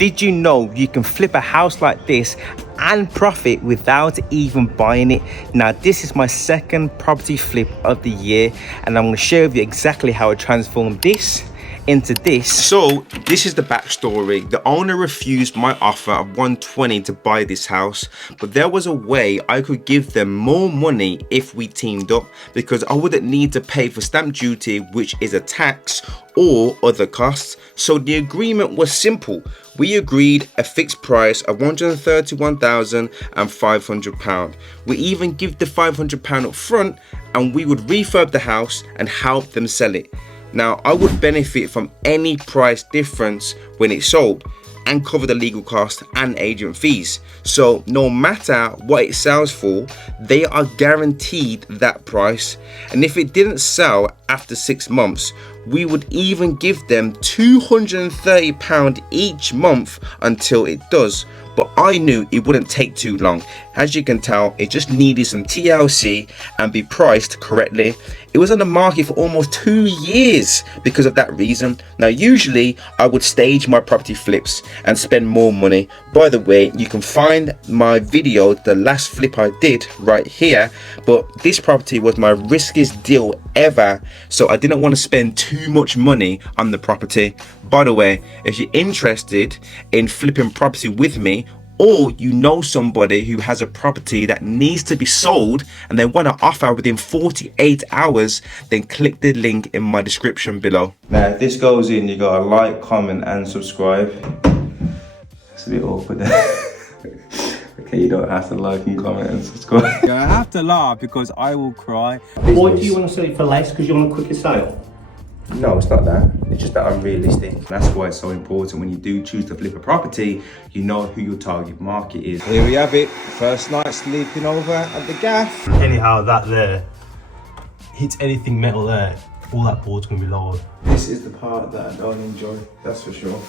Did you know you can flip a house like this and profit without even buying it? Now, this is my second property flip of the year, and I'm going to share with you exactly how I transformed this into this. So this is the backstory. The owner refused my offer of 120 to buy this house, but there was a way I could give them more money if we teamed up, because I wouldn't need to pay for stamp duty, which is a tax, or other costs. So the agreement was simple. We agreed a fixed price of £131,500. We even give the £500 up front, and we would refurb the house and help them sell it. Now, I would benefit from any price difference when it's sold and cover the legal costs and agent fees. So no matter what it sells for, they are guaranteed that price. And if it didn't sell after 6 months, we would even give them £230 each month until it does. But I knew it wouldn't take too long. As you can tell, it just needed some TLC and be priced correctly. It was on the market for almost 2 years because of that reason. Now, usually I would stage my property flips and spend more money. By the way, you can find my video, the last flip I did, right here. But this property was my riskiest deal ever, so I didn't want to spend too much money on the property. By the way, if you're interested in flipping property with me, or you know somebody who has a property that needs to be sold and they want to offer within 48 hours, then click the link in my description below. Now, if this goes in, you gotta like, comment and subscribe. It's a bit awkward there. Okay, you don't have to like and comment and subscribe. I have to laugh because I will cry. Why do you want to sell it for less? Because you want a quicker sale? No, it's not that. It's just that I'm realistic. That's why it's so important when you do choose to flip a property, you know who your target market is. Here we have it. First night sleeping over at the gaff. Anyhow, that there hits anything metal there, all that board's going to be lowered. This is the part that I don't enjoy, that's for sure.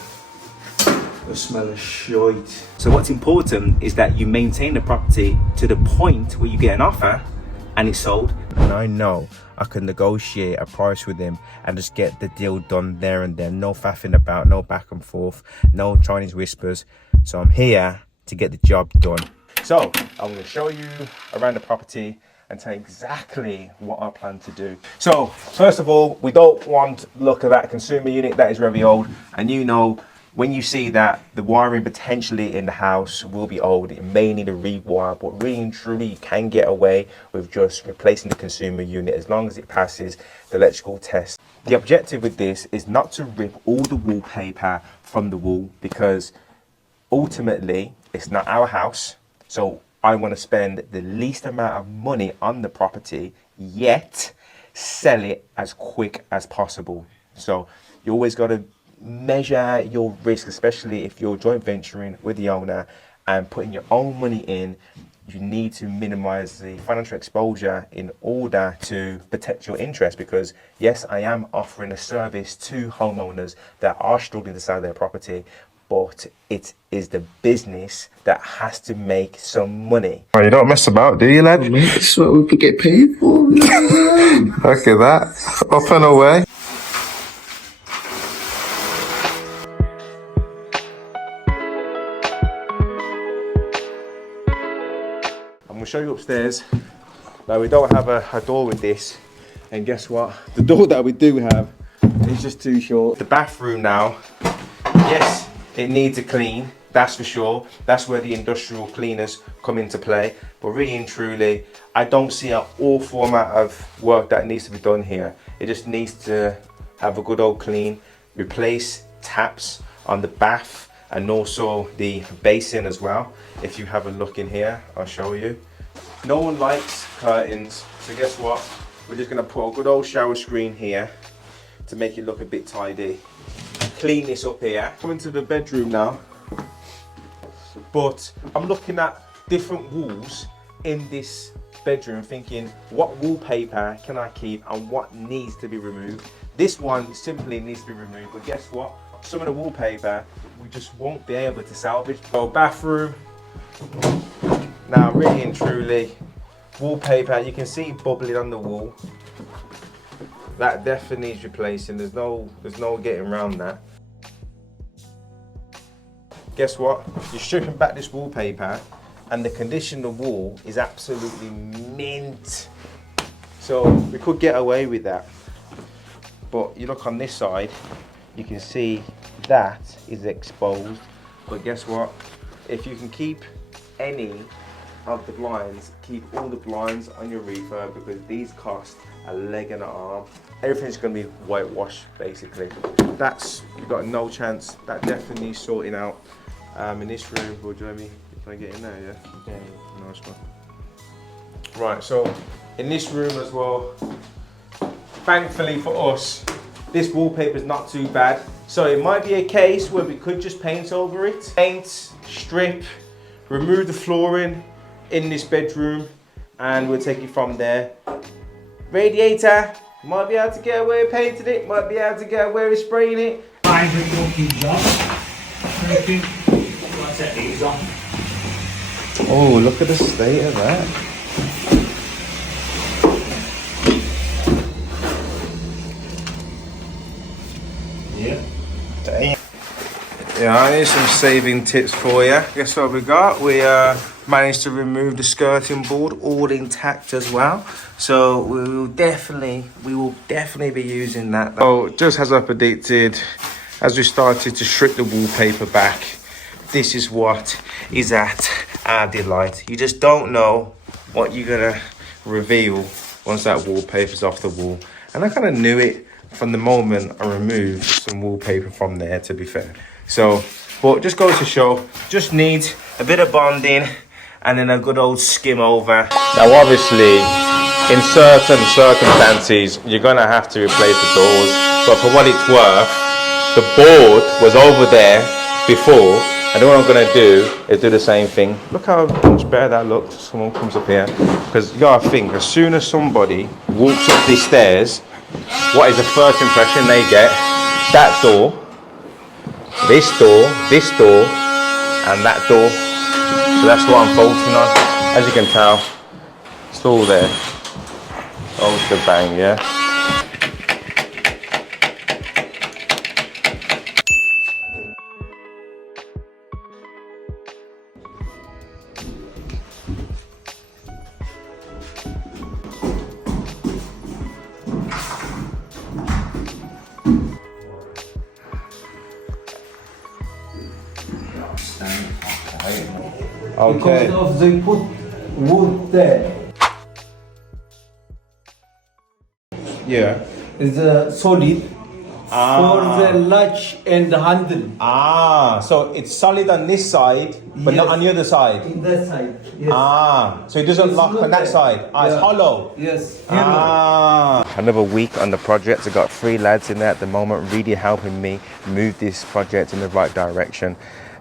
The smell of shite. So what's important is that you maintain the property to the point where you get an offer and it's sold. And I know I can negotiate a price with him and just get the deal done there and then. No faffing about, no back and forth, no Chinese whispers. So I'm here to get the job done. So I'm going to show you around the property and tell you exactly what I plan to do. So first of all, we don't want to look at that consumer unit that is very old, and you know, when you see that the wiring potentially in the house will be old, it may need a rewire, but really and truly you can get away with just replacing the consumer unit as long as it passes the electrical test. The objective with this is not to rip all the wallpaper from the wall, because ultimately it's not our house. So I want to spend the least amount of money on the property, yet sell it as quick as possible. So you always got to measure your risk, especially if you're joint venturing with the owner and putting your own money in. You need to minimize the financial exposure in order to protect your interest, because yes, I am offering a service to homeowners that are struggling to sell their property, but it is the business that has to make some money. Oh, you don't mess about, do you, lad? That's what we could get paid for. Look at that. Up and away. I'm gonna show you upstairs. Now, we don't have a door with this, and guess what? The door that we do have is just too short. The bathroom now, yes, it needs a clean, that's for sure. That's where the industrial cleaners come into play. But really and truly, I don't see an awful amount of work that needs to be done here. It just needs to have a good old clean, replace taps on the bath and also the basin as well. If you have a look in here, I'll show you. No one likes curtains, so guess what? We're just gonna put a good old shower screen here to make it look a bit tidy. Clean this up here. Come into the bedroom now. But I'm looking at different walls in this bedroom, thinking what wallpaper can I keep and what needs to be removed. This one simply needs to be removed, but guess what? Some of the wallpaper we just won't be able to salvage. So bathroom, now really and truly, wallpaper, you can see it bubbling on the wall. That definitely needs replacing. There's no getting around that. guess what? You're stripping back this wallpaper and the condition of the wall is absolutely mint. So we could get away with that. But you look on this side, you can see that is exposed. But guess what? If you can keep any of the blinds, keep all the blinds on your refurb, because these cost a leg and an arm. Everything's gonna be whitewashed basically. That's, you've got no chance. That definitely needs sorting out. In this room, would you let me, if I get in there, yeah? Yeah. Nice one. Right, so in this room as well, thankfully for us, this wallpaper is not too bad. So it might be a case where we could just paint over it. Paint, strip, remove the flooring in this bedroom, and we'll take it from there. Radiator, might be able to get away with painting it, might be able to get away with spraying it. Oh, look at the state of that. Yeah. Damn. Yeah, here's some saving tips for you. Guess what we got? We managed to remove the skirting board, all intact as well. So we will definitely be using that. So just as I predicted, as we started to strip the wallpaper back, this is what is at our delight. You just don't know what you're gonna reveal once that wallpaper's off the wall. And I kind of knew it from the moment I removed some wallpaper from there, to be fair. So, but just goes to show, just needs a bit of bonding and then a good old skim over. Now obviously, in certain circumstances, you're gonna have to replace the doors, but for what it's worth, the board was over there before, and what I'm gonna do is do the same thing. Look how much better that looks. Someone comes up here, because you gotta think, as soon as somebody walks up these stairs, what is the first impression they get? That door, this door, and that door. So that's what I'm focusing on. As you can tell, it's all there. Oh, shebang, yeah. Okay. Because of they put wood there. Yeah. It's a solid for the latch and the handle. Ah, so it's solid on this side, but not Yes. on the other side. In that side. Yes. Ah, so it doesn't It's lock not on that there. side. Ah, Yeah. it's hollow. Yes. Ah. Another week on the project. I got 3 lads in there at the moment, really helping me move this project in the right direction.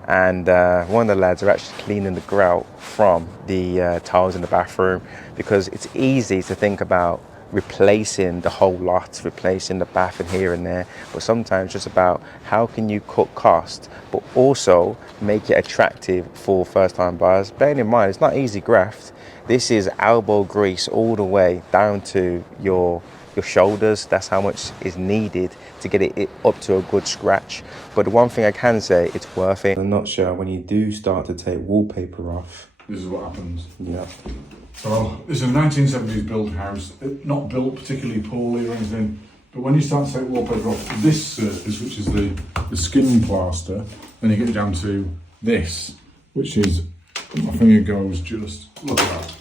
And one of the lads are actually cleaning the grout from the tiles in the bathroom, because it's easy to think about replacing the whole lot, replacing the bath and here and there, but sometimes just about how can you cut cost but also make it attractive for first-time buyers. Bearing in mind, it's not easy graft. This is elbow grease all the way down to your shoulders. That's how much is needed to get it up to a good scratch. But the one thing I can say, it's worth it. In a nutshell, when you do start to take wallpaper off, This is what happens. yeah. So it's a 1970s built house, not built particularly poorly or anything, but when you start to take wallpaper off this surface, which is the skin plaster, then you get down to this, which is, my finger goes just, look at that.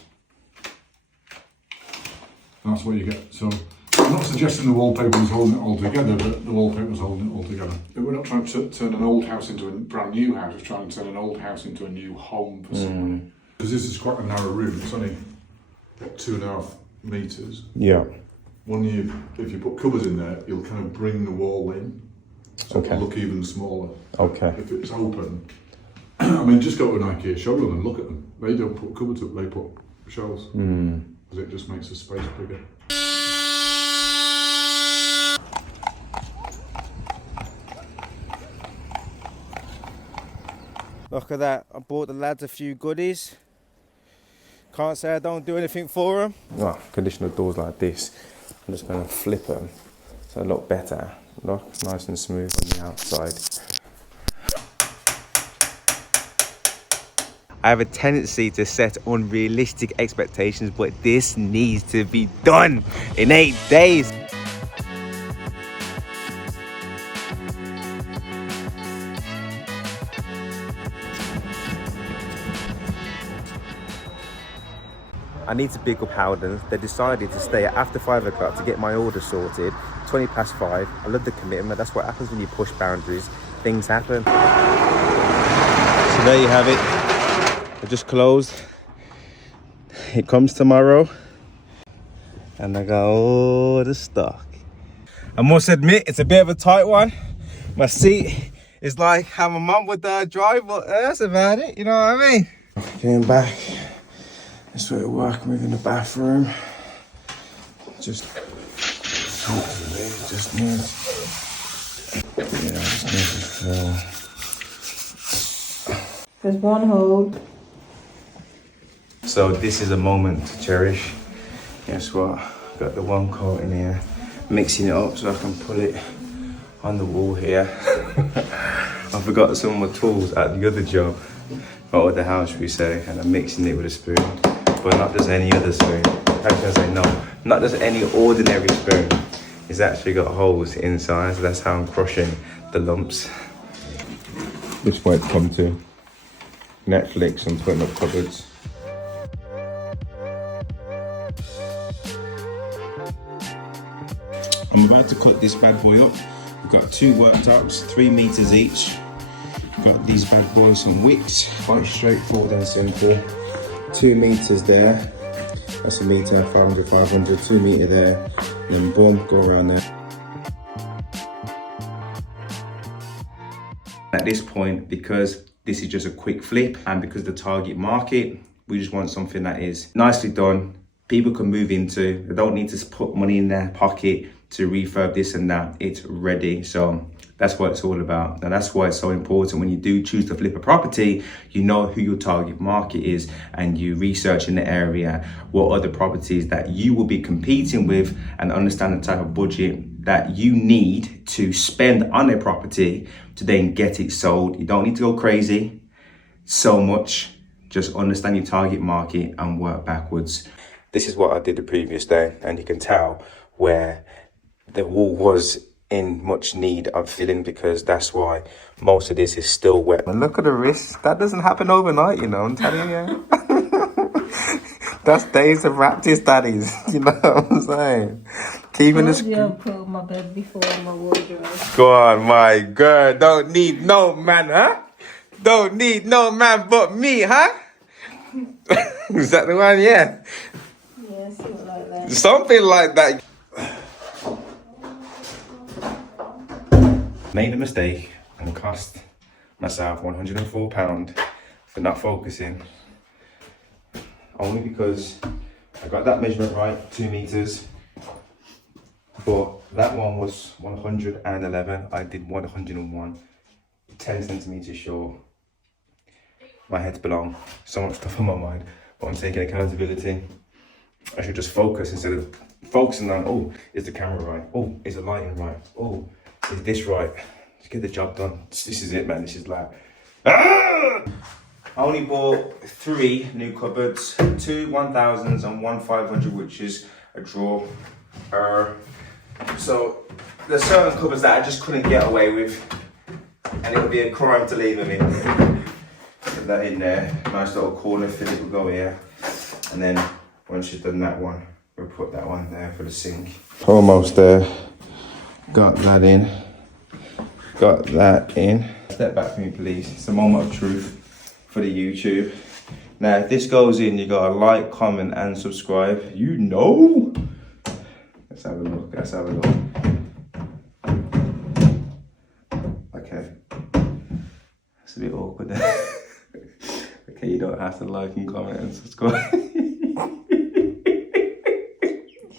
That's what you get. So I'm not suggesting the wallpaper was holding it all together, but the wallpaper was holding it all together. But we're not trying to turn an old house into a brand new house, we're trying to turn an old house into a new home for somebody. Because this is quite a narrow room, it's only, what, 2.5 metres. Yeah. If you put cupboards in there, you'll kind of bring the wall in, so Okay. it'll look even smaller. Okay. If it's open, I mean, just go to an IKEA showroom and look at them. They don't put cupboards up, they put shelves. Because it just makes the space bigger. Look at that. I bought the lads a few goodies. Can't say I don't do anything for them. Oh, conditional doors like this. I'm just going to flip them so they look better. Look, nice and smooth on the outside. I have a tendency to set unrealistic expectations, but this needs to be done in 8 days. I need to pick up Howdens. They decided to stay after 5 o'clock to get my order sorted. 20 past 5. I love the commitment. That's what happens when you push boundaries. Things happen. So there you have it. I just closed. It comes tomorrow. And I got all the stock. I must admit, it's a bit of a tight one. My seat is like how my mum would drive, but that's about it. You know what I mean? Getting back. This way to work, moving the bathroom. Just needs. Yeah, just needs to fill. There's one hole. So this is a moment to cherish. Guess what? Got the one coat in here, mixing it up so I can put it on the wall here. I forgot some of my tools at the other job, or at the house we say, and I'm mixing it with a spoon. But not just any other spoon. How can I say no? Not just any ordinary spoon. It's actually got holes inside, so that's how I'm crushing the lumps. This is what it's come to. Netflix and putting up cupboards. I'm about to cut this bad boy up. We've got 2 worktops, 3 meters each. Got these bad boys some wicks. Quite straightforward and simple. 2 meters there. That's a meter, 500, 500, 2 meter there. And then boom, go around there. At this point, because this is just a quick flip and because the target market, we just want something that is nicely done. People can move into, they don't need to put money in their pocket to refurb this and that. It's ready. So that's what it's all about. And that's why it's so important when you do choose to flip a property, you know who your target market is and you research in the area what other properties that you will be competing with and understand the type of budget that you need to spend on a property to then get it sold. You don't need to go crazy so much. Just understand your target market and work backwards. This is what I did the previous day, and you can tell where the wall was in much need of filling because that's why most of this is still wet. And look at the wrist. That doesn't happen overnight, you know, I'm telling you. That's days of practice, daddies. You know what I'm saying? Keeping the Put my bed before my wardrobe. Go on, my girl. Don't need no man, huh? Don't need no man but me, huh? Is that the one? Yeah. Yeah, something like that. Something like that. Made a mistake and cost myself £104 for not focusing. Only because I got that measurement right, 2 meters. But that one was 111. I did 101. 10 centimeters short. My head's blown. So much stuff on my mind. But I'm taking accountability. I should just focus instead of focusing on, oh, is the camera right? Oh, is the lighting right? Oh, is this right? Let's get the job done. This is it, man. This is like, ah! I only bought 3 new cupboards, 2 1000s and 1 500, which is a drawer. So there's certain cupboards that I just couldn't get away with, and it would be a crime to leave them in. Put that in there. Nice little corner fitted will go here, and then once you've done that one, we'll put that one there for the sink. Almost there. Got that in. Got that in. Step back for me, please. It's a moment of truth for the YouTube. Now, if this goes in, you gotta like, comment, and subscribe. You know. Let's have a look. Let's have a look. Okay. It's a bit awkward there. Okay, you don't have to like and comment and subscribe.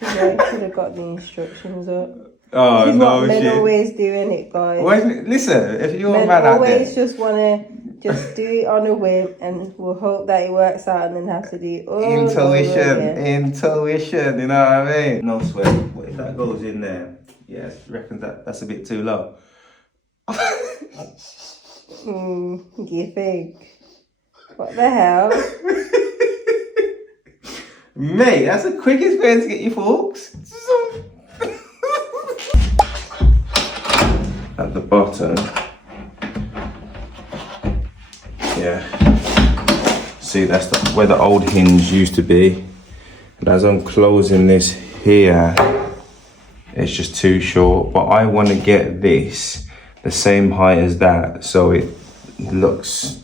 I could have got the instructions up. Oh, this is no what men shit. always do, innit, guys? Wait, listen, if you're Men a man out there. always just want to just do it on a whim and we'll hope that it works out and then have to do it all over again. Intuition, you know what I mean? No sweat. What if that goes in there? Yes, you reckon that's a bit too low? Do you think? What the hell? Mate, that's the quickest way to get your forks. At the bottom. Yeah. See, that's where the old hinge used to be. And as I'm closing this here, it's just too short. But I want to get this the same height as that, so it looks,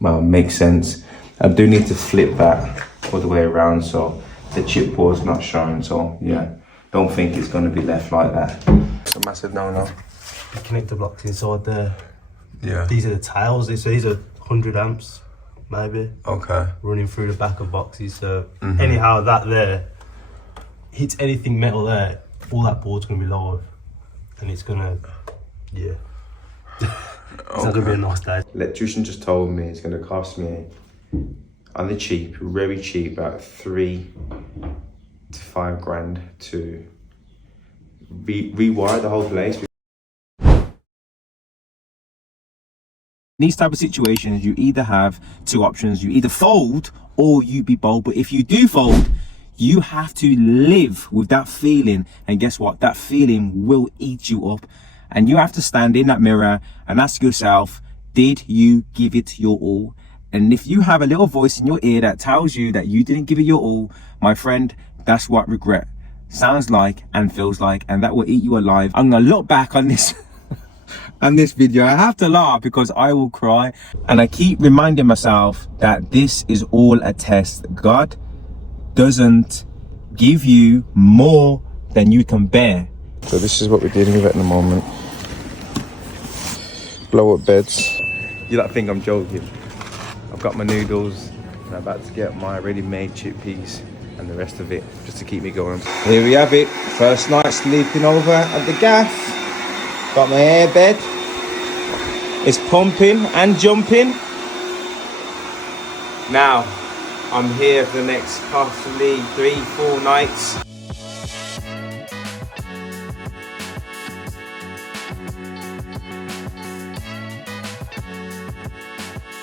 well, makes sense. I do need to flip that all the way around so the chipboard's not showing. So yeah, don't think it's going to be left like that. It's a massive no-no. The connector blocks inside there. Yeah. These are the tails. So these are 100 amps, maybe. Okay. Running through the back of boxes. So anyhow, that there hits anything metal there, all that board's gonna be live, and it's gonna, yeah. It's not gonna be a nice day. Electrician just told me it's going to cost me on the cheap, very cheap, about 3 to 5 grand to rewire the whole place. These type of situations, you either have two options. You either fold or you be bold. But if you do fold, you have to live with that feeling. And guess what? That feeling will eat you up. And you have to stand in that mirror and ask yourself, did you give it your all? And if you have a little voice in your ear that tells you that you didn't give it your all, my friend, that's what regret sounds like and feels like. And that will eat you alive. I'm going to look back on this and this video. I have to laugh because I will cry, and I keep reminding myself that this is all a test. God doesn't give you more than you can bear. So this is what we're dealing with at the moment. Blow up beds. You don't think I'm joking? I've got my noodles and I'm about to get my ready-made chickpeas and the rest of it just to keep me going. Here we have it. First night sleeping over at the gaff. Got my air bed. It's pumping and jumping. Now, I'm here for the next possibly 3-4 nights.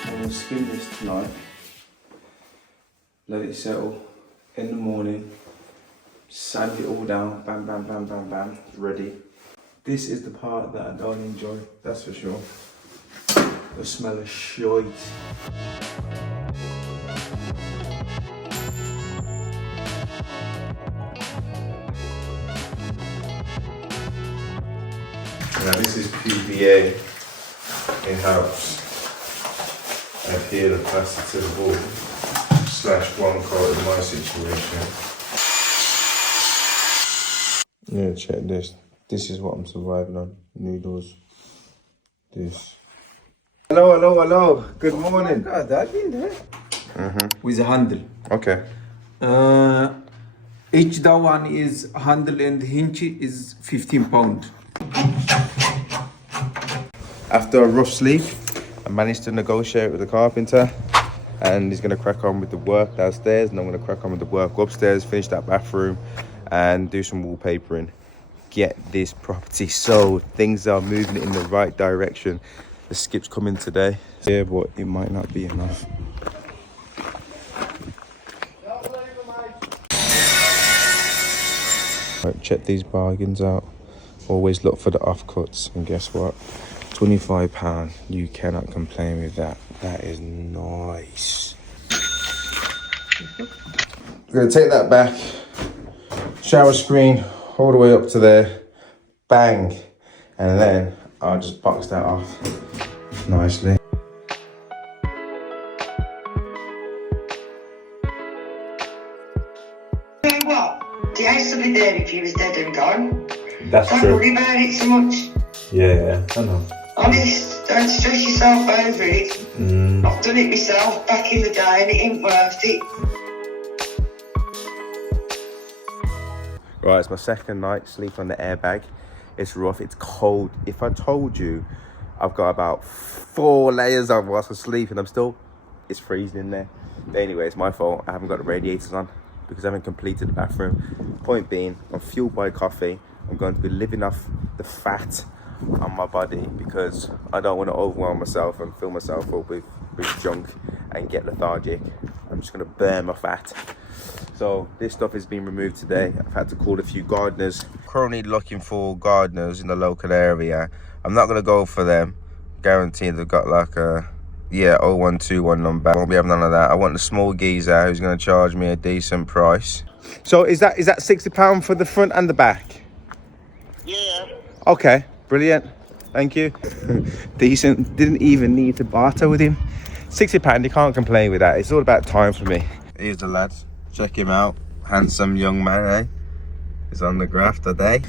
I'm gonna skin this tonight. Let it settle. In the morning, sand it all down. Bam, bam, bam, bam, bam. Ready. This is the part that I don't enjoy, that's for sure. The smell of shite. Now this is PVA in-house. Adhere the plastic to the wall, / one coat in my situation. Yeah, check this. This is what I'm surviving on. Noodles. This. Hello, hello, hello. Good morning. God, I've been there. With a handle. Okay. Each the one is handle and hinge is 15 pound. After a rough sleep, I managed to negotiate with the carpenter, and he's going to crack on with the work downstairs, and I'm going to crack on with the work upstairs, finish that bathroom and do some wallpapering. Get this property sold. Things are moving in the right direction. The skip's coming today. Yeah, but it might not be enough. Right, check these bargains out. Always look for the offcuts, and guess what? £25. You cannot complain with that. That is nice. We're gonna take that back. Shower screen all the way up to there. Bang. And then I'll just box that off nicely. You know what? The house would be there if you was dead and gone. That's Don't true. worry about it so much. Yeah, I know. Honest, don't stress yourself over it. I've done it myself back in the day and it ain't worth it. Right, it's my second night sleeping on the airbag. It's rough, it's cold. If I told you I've got about 4 layers on whilst I'm sleeping, it's freezing in there. But anyway, it's my fault. I haven't got the radiators on because I haven't completed the bathroom. Point being, I'm fueled by coffee. I'm going to be living off the fat on my body because I don't want to overwhelm myself and fill myself up with junk. and get lethargic. I'm just gonna burn my fat. So this stuff has been removed today. I've had to call a few gardeners. Currently looking for gardeners in the local area. I'm not gonna go for them. Guaranteed they've got like a 0121 number. I won't be having none of that. I want the small geezer who's gonna charge me a decent price. So is that £60 for the front and the back? Yeah. Okay, brilliant. Thank you. Decent. Didn't even need to barter with him. £60, you can't complain with that. It's all about time for me. Here's the lad. Check him out. Handsome young man, eh? He's on the graph today.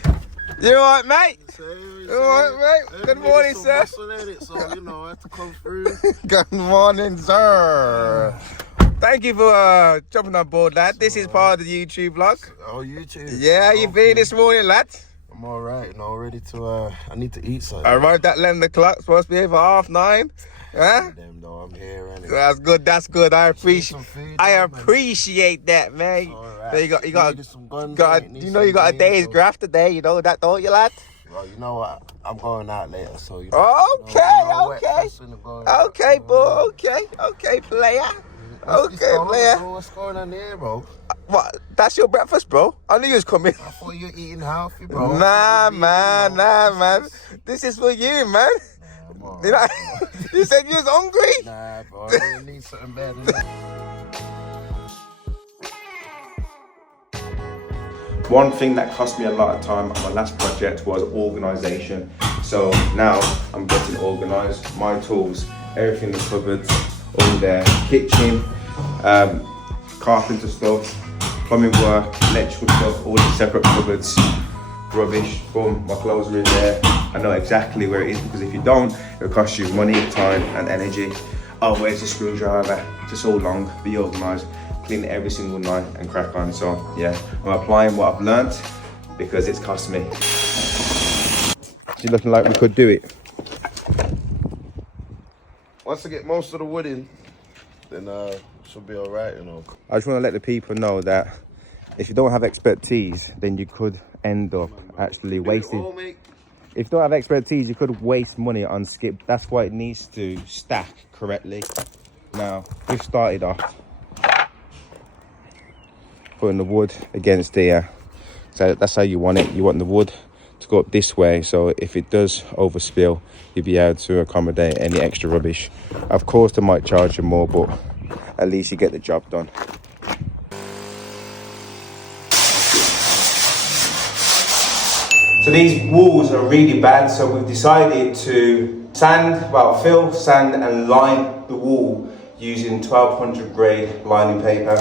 You alright, mate? You alright, mate? Good morning, sir. So, you know, I have to come through. Good morning, sir. Thank you for jumping on board, lad. This is part of the YouTube vlog. Oh, YouTube? Yeah, how you feeling this morning, lad? I'm alright, you know, ready to, I need to eat something. I arrived at 11 o'clock, supposed to be here for 9:30. Huh? Damn, though, I'm here, and That's good. I appreciate that, man. Alright. So you got some guns, you know you got a day's graft today, you know that, don't you, lad? Well, you know what? I'm going out later, so you know. Okay, boy, okay, player. What's going on here, bro? What? That's your breakfast, bro? I knew you was coming. I thought you were eating healthy, bro. Nah, man. This is for you, man. You know, you said you was hungry. Nah, bro. I really need something better than that. One thing that cost me a lot of time on my last project was organisation. So now I'm getting organised. My tools, everything in the cupboards, all there. Kitchen, carpenter stuff, plumbing work, electrical stuff, all in separate cupboards. Rubbish, boom, my clothes are in there. I know exactly where it is, because if you don't, it'll cost you money, time and energy. Oh, where's the screwdriver? Just all long, be organised, clean it every single night and crack on. So yeah, I'm applying what I've learnt because it's cost me. It's looking like we could do it. Once I get most of the wood in, then should be alright, you know. I just want to let the people know that if you don't have expertise, then you could end up actually wasting. If you don't have expertise, you could waste money on skip. That's why it needs to stack correctly. Now, we've started off putting the wood against here. So that's how you want it. You want the wood to go up this way, so if it does overspill, you'll be able to accommodate any extra rubbish. Of course, they might charge you more, but at least you get the job done. So these walls are really bad, so we've decided to fill, sand and line the wall using 1200 grade lining paper.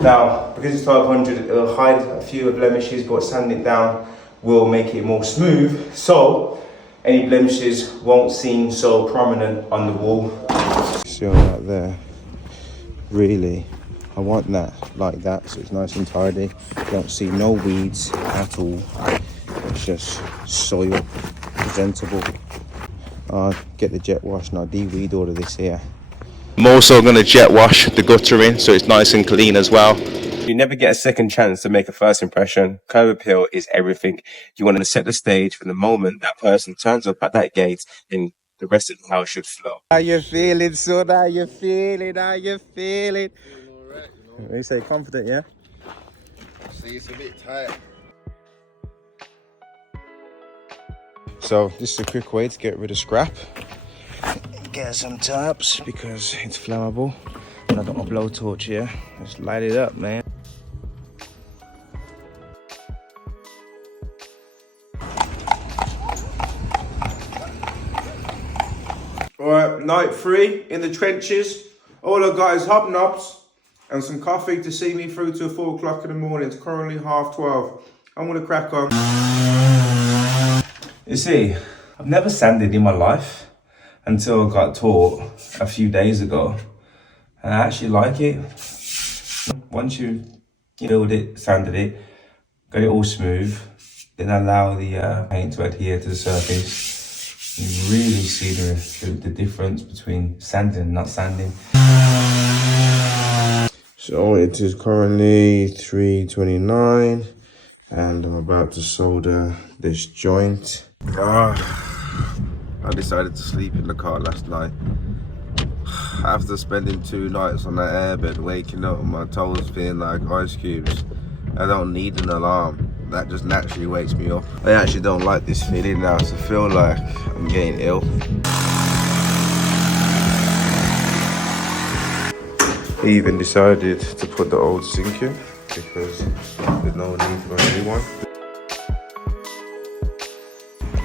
Now, because it's 1200, it'll hide a few blemishes, but sanding it down will make it more smooth, so any blemishes won't seem so prominent on the wall. See all that there? Really? I want that like that, so it's nice and tidy. Don't see no weeds at all. It's just soil, presentable. I'll get the jet wash and I'll de-weed all of this here. I'm also going to jet wash the gutter in, so it's nice and clean as well. You never get a second chance to make a first impression. Curb appeal is everything. You want to set the stage from the moment that person turns up at that gate, and the rest of the house should flow. How you feeling, son? How you feeling? You say confident, yeah? See, it's a bit tight. So this is a quick way to get rid of scrap. Get some tabs because it's flammable. And I've got my blowtorch here. Just light it up, man. Alright, night 3 in the trenches. All I got is hobnobs and some coffee to see me through till 4 o'clock in the morning. It's currently 12:30. I'm gonna crack on. You see, I've never sanded in my life until I got taught a few days ago. And I actually like it. Once you build it, sanded it, got it all smooth, then allow the paint to adhere to the surface. You really see the difference between sanding and not sanding. So it is currently 3:29 and I'm about to solder this joint. I decided to sleep in the car last night After spending 2 nights on that airbed, waking up with my toes feeling like ice cubes, I don't need an alarm. That just naturally wakes me up. I actually don't like this feeling now, so I feel like I'm getting ill. He even decided to put the old sink in because there's no need for a new one.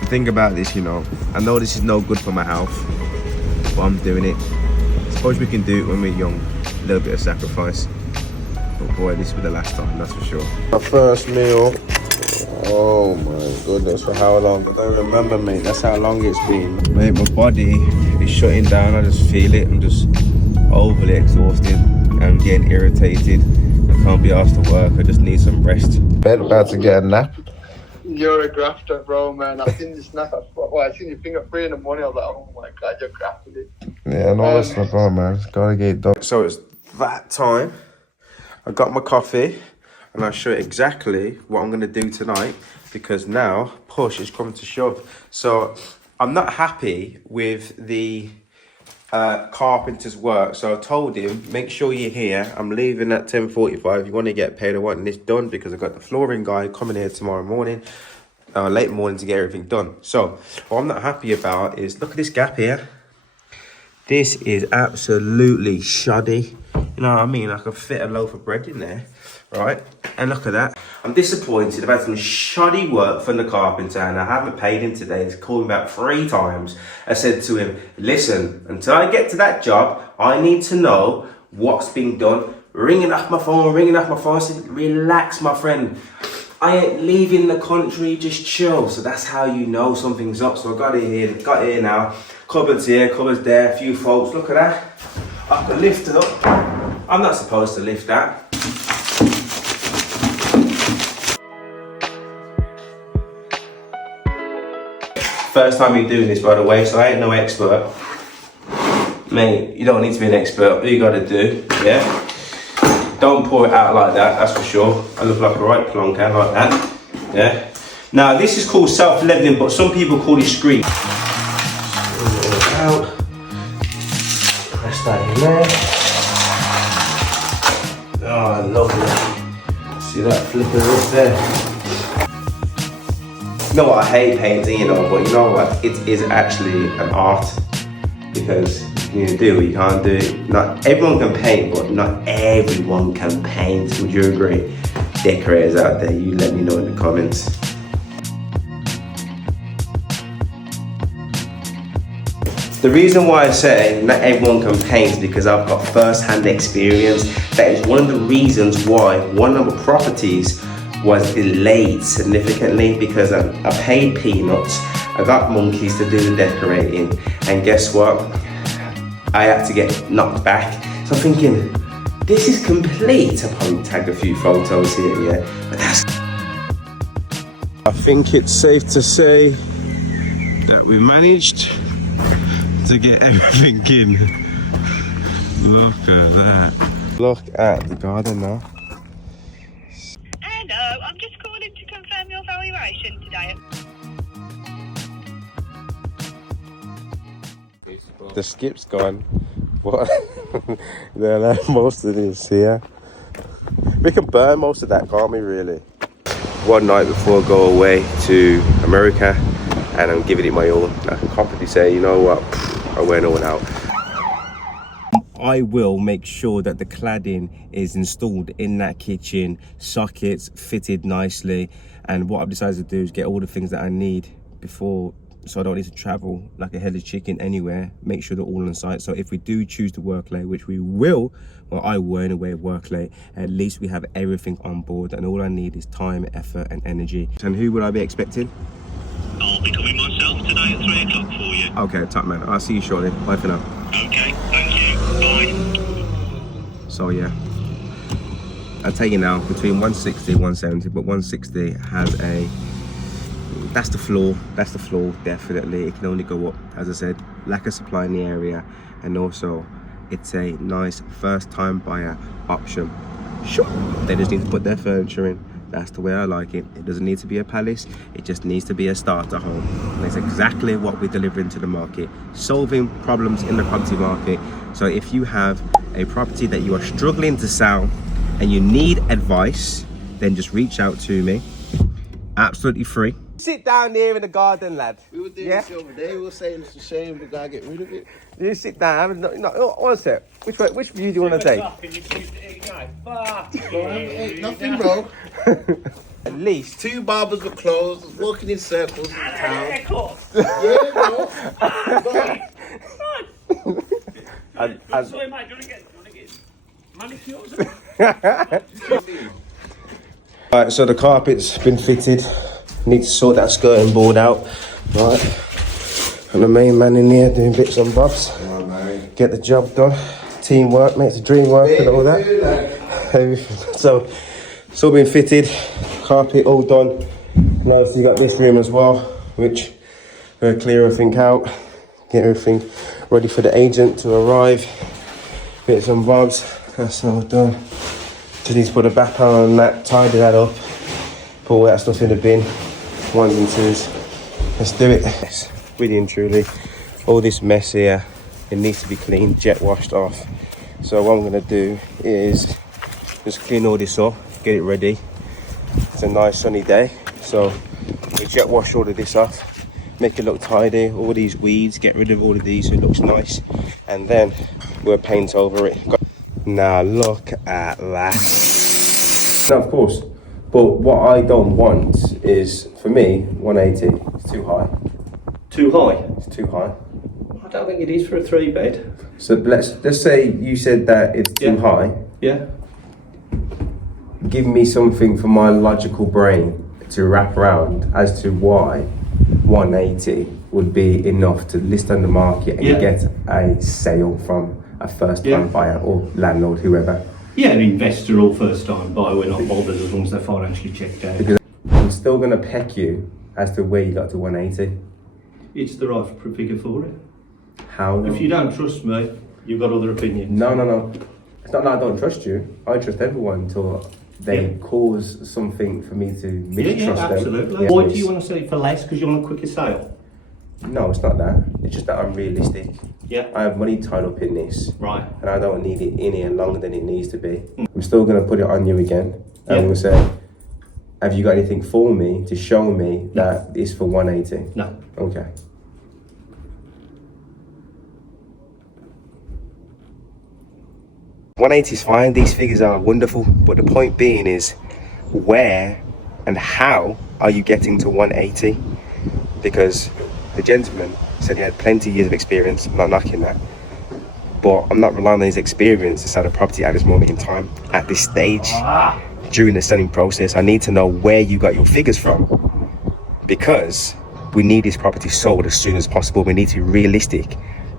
The thing about this, you know, I know this is no good for my health, but I'm doing it. Suppose we can do it when we're young, a little bit of sacrifice. But boy, this will be the last time, that's for sure. My first meal. Oh my goodness, for how long? I don't remember, mate. That's how long it's been. Mate, my body is shutting down. I just feel it. I'm just overly exhausted. I'm getting irritated. I can't be asked to work. I just need some rest. Bed about to get a nap. You're a grafter, bro, man. I've seen this snap. I seen your thing at 3 in the morning. I was like, oh my god, you're grafting it. Yeah, I know it's not bad, man. It's gotta get done. So it's that time. I got my coffee, and I'll show you exactly what I'm gonna do tonight, because now push is coming to shove. So I'm not happy with the carpenter's work, so I told him, make sure you're here. I'm leaving at 10:45. You want to get paid, I want this done, because I got the flooring guy coming here tomorrow morning, late morning, to get everything done. So what I'm not happy about is, look at this gap here. This is absolutely shoddy. You know what I mean? I could fit a loaf of bread in there, right? And look at that. I'm disappointed. I've had some shoddy work from the carpenter, and I haven't paid him today. He's called me about 3 times. I said to him, listen, until I get to that job, I need to know what's being done. Ringing off my phone. I said, relax, my friend. I ain't leaving the country, just chill. So that's how you know something's up. So I got here now. Cupboards here, cupboards there, a few folks. Look at that. I can lift it up. I'm not supposed to lift that. First time you're doing this, by the way, so I ain't no expert. Mate, you don't need to be an expert. All you gotta do, yeah? Don't pour it out like that, that's for sure. I look like a right plonker like that, yeah? Now, this is called self-leveling, but some people call it screen. Out. Press that in there. Oh, lovely. See that flipping up there? You know what, I hate painting, you know, but you know what, it is actually an art, because you can do it, you can't do it. Not everyone can paint, but not everyone can paint. Would you agree? Decorators out there, you let me know in the comments. The reason why I say not everyone can paint is because I've got first-hand experience. That is one of the reasons why one of the properties was delayed significantly, because I paid peanuts. I got monkeys to do the decorating, and guess what? I had to get knocked back. So I'm thinking, this is complete. I'll probably tag a few photos here, yeah. But that's... I think it's safe to say that we managed to get everything in. Look at that. Look at the garden now. Hello, I'm just calling to confirm your valuation today. The skip's gone. What? There, most of this here. We can burn most of that, can't we, really? One night before I go away to America, and I'm giving it my all. I can confidently say, you know what, I went all out. I will make sure that the cladding is installed in that kitchen, sockets fitted nicely, and what I've decided to do is get all the things that I need before, so I don't need to travel like a headless chicken anywhere. Make sure they're all on site, so if we do choose to work late, which we will, well, I will in a way work late, at least we have everything on board, and all I need is time, effort and energy. And who would I be expecting? I'll be coming myself today at 3 o'clock for you. Okay, top man, I'll see you shortly. Bye for now. Okay, thank you. Bye. So yeah, I'll tell you now, between 160 and 170, but 160 has a, that's the floor, definitely. It can only go up, as I said, lack of supply in the area, and also it's a nice first time buyer option. Sure, they just need to put their furniture in, That's the way I like it. It doesn't need to be a palace, it just needs to be a starter home. And it's exactly what we're delivering to the market, solving problems in the property market. So if you have a property that you are struggling to sell and you need advice, then just reach out to me. Absolutely free. Sit down there in the garden, lad. We were doing this the other day. We were saying it's a shame we gotta get rid of it. You sit down. No, one sec. Which view do you want to take? Ain't nothing, bro. At least 2 barbers were closed, walking in circles in the town. Sorry, mate, do you want to get manicures? Alright, so the carpet's been fitted. Need to sort that skirting board out. Right. And the main man in here doing bits and bobs. Get the job done. Teamwork makes the dream work and all that. So it's all been fitted. Carpet all done. Now you got this room as well, which we'll clear everything out. Get everything ready for the agent to arrive. Bits and bobs. That's all done. Just need to put a back on that, tidy that up, put all that stuff in the bin, 1s and 2s. Let's do it. Yes, really and truly, all this mess here, it needs to be cleaned, jet washed off. So what I'm gonna do is just clean all this up, get it ready. It's a nice sunny day, so we jet wash all of this off, make it look tidy, all these weeds, get rid of all of these so it looks nice, and then we'll paint over it. Now look at that. Now of course, but what I don't want is, for me, 180. It's too high. Too high? It's too high. I don't think it is for a 3-bed. So let's say you said that it's too high. Yeah. Give me something for my logical brain to wrap around as to why 180 would be enough to list on the market and get a sale from a first-time buyer or landlord, whoever. Yeah, an investor or first-time buyer, we're not bothered as long as they're financially checked out. Because I'm still going to peck you as to where you got to 180. It's the right figure for it. How? If you don't trust me, you've got other opinions. No. It's not that I don't trust you. I trust everyone until they cause something for me to mistrust them. Absolutely. Why do you want to sell it for less? Because you want a quicker sale? No, it's not that. It's just that I'm realistic. Yeah. I have money tied up in this. Right. And I don't need it in here longer than it needs to be. I'm still going to put it on you again. And we'll say, have you got anything for me to show me that it's for 180? No. Okay. $180 is fine, these figures are wonderful, but the point being is, where and how are you getting to 180? Because the gentleman said he had plenty of years of experience. I'm not knocking that, but I'm not relying on his experience to sell a property at this moment in time, at this stage, during the selling process. I need to know where you got your figures from, because we need this property sold as soon as possible. We need to be realistic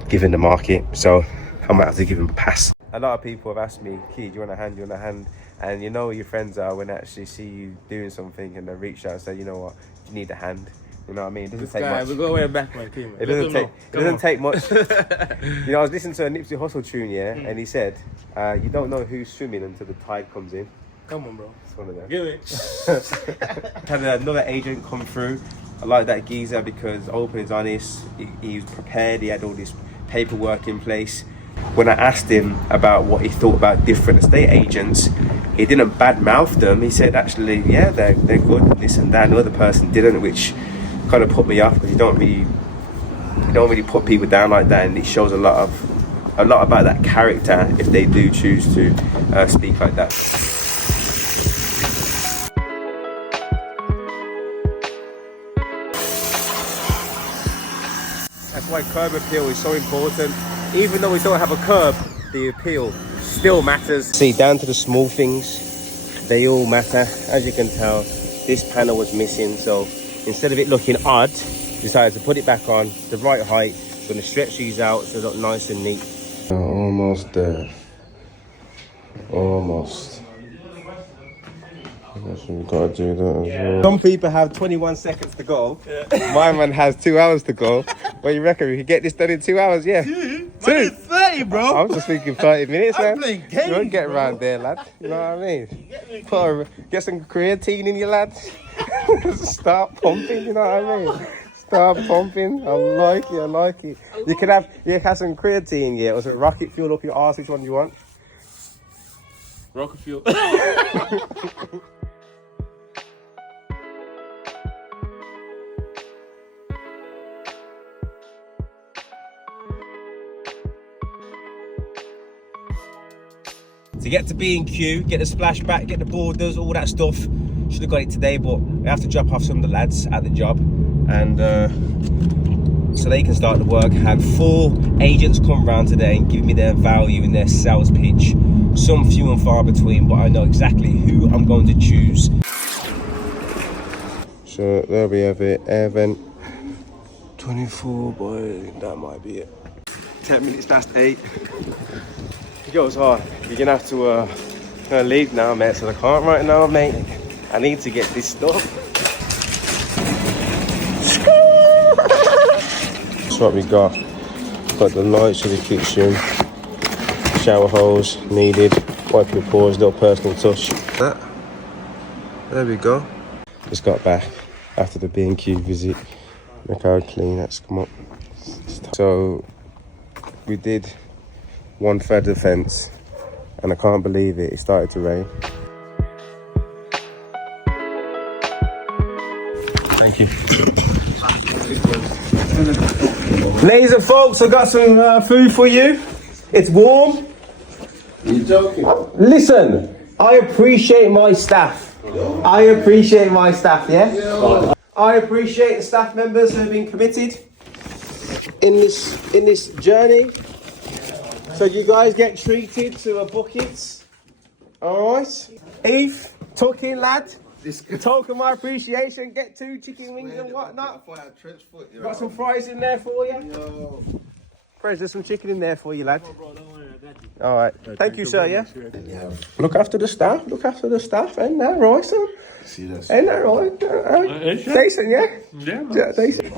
given the market, so I might have to give him a pass. A lot of people have asked me, Key, do you want a hand? Do you want a hand? And you know where your friends are when they actually see you doing something and they reach out and say, you know what, you need a hand. You know what I mean? It doesn't take much. We'll go way back, man. It doesn't take much. You know, I was listening to a Nipsey Hussle tune, and he said, you don't know who's swimming until the tide comes in. Come on, bro. It's one of them. Give it. Had another agent come through. I like that geezer because open is honest. He was prepared. He had all this paperwork in place. When I asked him about what he thought about different estate agents, he didn't badmouth them. He said, actually, yeah, they're good, this and that. Another person didn't, which kind of put me off, because you don't really put people down like that, and it shows a lot about that character if they do choose to speak like that. That's why curb appeal is so important. Even though we don't have a curb, the appeal still matters. See, down to the small things, they all matter. As you can tell, this panel was missing, so instead of it looking odd, decided to put it back on the right height. Going to stretch these out so they look nice and neat. Almost there. Almost. I guess we've got to do that as well. Some people have 21 seconds to go. My man has 2 hours to go. What do you reckon? We can get this done in 2 hours? Yeah. 2. game, bro. I was just thinking 30 minutes, man. I'm playing games, you won't get around there, lad. You know what I mean? Get some creatine in you, lads. Start pumping, you know what I mean? Start pumping. I like it, I like it. You can have some creatine, yeah, or some rocket fuel up your arse. Which one do you want? Rocket fuel. To get to B&Q, get the splashback, get the borders, all that stuff. Should have got it today, but we have to drop off some of the lads at the job, and so they can start the work. Had 4 agents come round today and give me their value in their sales pitch. Some few and far between, but I know exactly who I'm going to choose. So there we have it, air vent. 24, boy, that might be it. 10 minutes past 8. It goes hard. You're gonna have to leave now, mate. So I can't right now, mate. I need to get this stuff. That's what we got. Got the lights for the kitchen. Shower hose needed. Wipe your pores, little personal touch. There we go. Just got back after the B&Q visit. Look how clean that's come up. So we did 1/3 of the fence, and I can't believe it. It started to rain. Thank you. Ladies and folks, I've got some food for you. It's warm. You joking? Listen, I appreciate my staff. I appreciate my staff, yeah? I appreciate the staff members who have been committed in this journey. So you guys get treated to a bucket. Alright? Eve, tuck in, lad. Token my appreciation. Get 2 chicken wings and whatnot. Got some fries in there for you. Fries, there's some chicken in there for you, lad. Alright. Thank you, sir, yeah? Look after the staff. Look after the staff. Ain't that right, son? Ain't that right? Decent, yeah? Yeah, decent.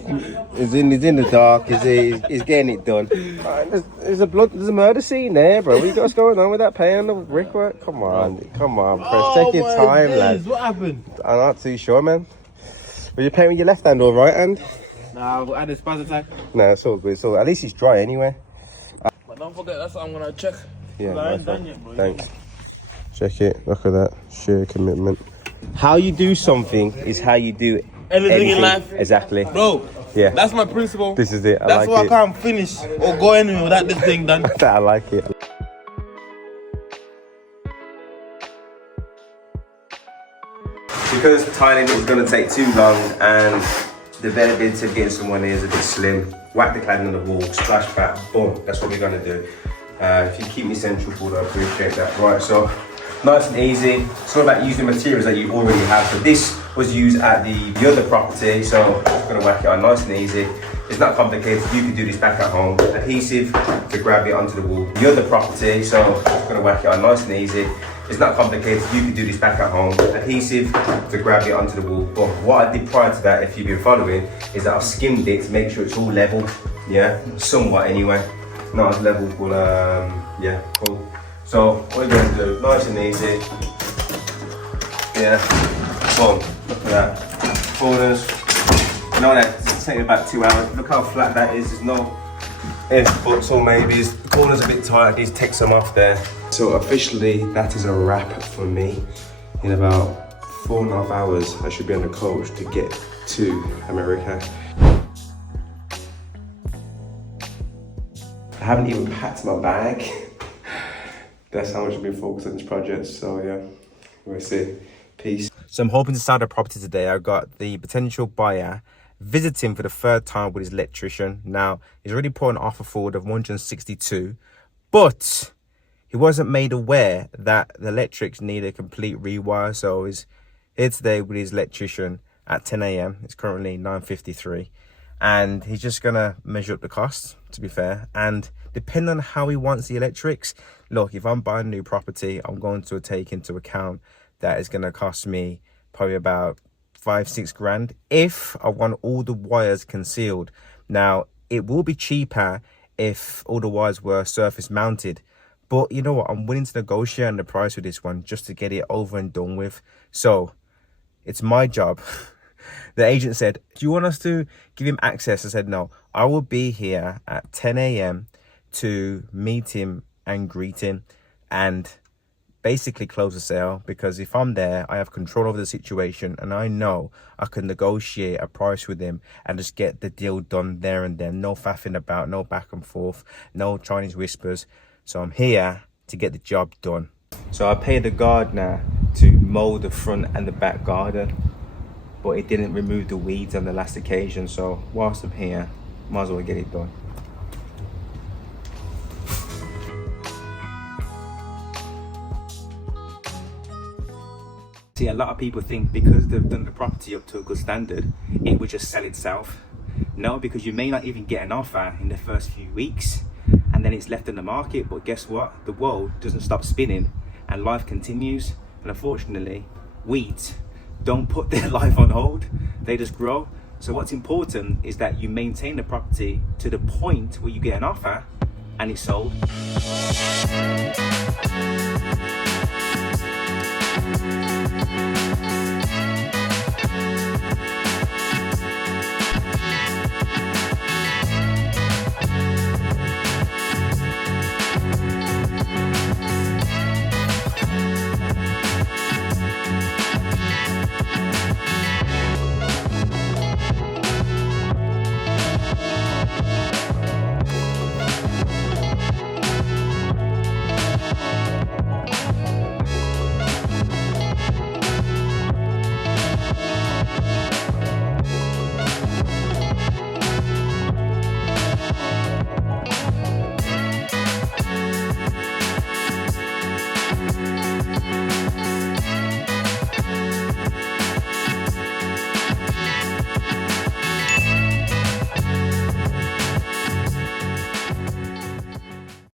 He's in the dark. He's getting it done. There's a murder scene there, bro. What's going on with that paint on the brickwork? Come on, Press. Take your time, lad. What happened? I'm not too sure, man. Were you painting with your left hand or right hand? Nah, I had a spaz attack. Nah, it's all good. So at least it's dry anyway. But don't forget, that's what I'm gonna check. Yeah, I ain't done yet, bro. Thanks. Check it. Look at that. Sheer commitment. How you do something is how you do Anything in life. Exactly. Bro, yeah. That's my principle. This is it. That's why I can't finish or go anywhere without this thing done. I like it. Because tiling is going to take too long and the benefit of getting someone here is a bit slim, whack the cladding on the wall, splash back, boom, that's what we're going to do. If you keep me central board, I appreciate that. Right, so nice and easy. It's all about using materials that you already have. So this was used at the other property, so I'm going to whack it on nice and easy. It's not complicated, you can do this back at home. Adhesive to grab it onto the wall. The other property, so I'm going to whack it on nice and easy. It's not complicated, you can do this back at home. Adhesive to grab it onto the wall. But what I did prior to that, if you've been following, is that I've skimmed it to make sure it's all level. Yeah, somewhat anyway. Not as level, but yeah, cool. So what we're going to do, nice and easy. Yeah, boom, look at that. Corners, you know that, it's taking about 2 hours. Look how flat that is, there's no ifs, buts or maybes. The corner's a bit tight, just take some off there. So officially, that is a wrap for me. In about 4.5 hours, I should be on the coach to get to America. I haven't even packed my bag. That's how much I've been focused on this project, so yeah, we'll see. Peace. So I'm hoping to start a property today. I've got the potential buyer visiting for the 3rd time with his electrician. Now, he's already put an offer forward of 162, but he wasn't made aware that the electrics need a complete rewire. So he's here today with his electrician at 10 a.m. It's currently 9:53. And he's just gonna measure up the costs, to be fair, and depending on how he wants the electrics, look, if I'm buying a new property, I'm going to take into account that it's gonna cost me probably about 5-6 grand if I want all the wires concealed. Now, it will be cheaper if all the wires were surface mounted. But you know what? I'm willing to negotiate on the price with this one just to get it over and done with. So it's my job. The agent said, do you want us to give him access? I said, no, I will be here at 10 a.m. to meet him and greet him and basically close the sale, because if I'm there, I have control over the situation and I know I can negotiate a price with him and just get the deal done there and then. No faffing about, no back and forth, no Chinese whispers. So I'm here to get the job done. So I paid the gardener to mow the front and the back garden, but it didn't remove the weeds on the last occasion. So whilst I'm here, might as well get it done. See, a lot of people think because they've done the property up to a good standard, it would just sell itself. No, because you may not even get an offer in the first few weeks and then it's left in the market. But guess what? The world doesn't stop spinning and life continues. And unfortunately, weeds don't put their life on hold. They just grow. So what's important is that you maintain the property to the point where you get an offer and it's sold.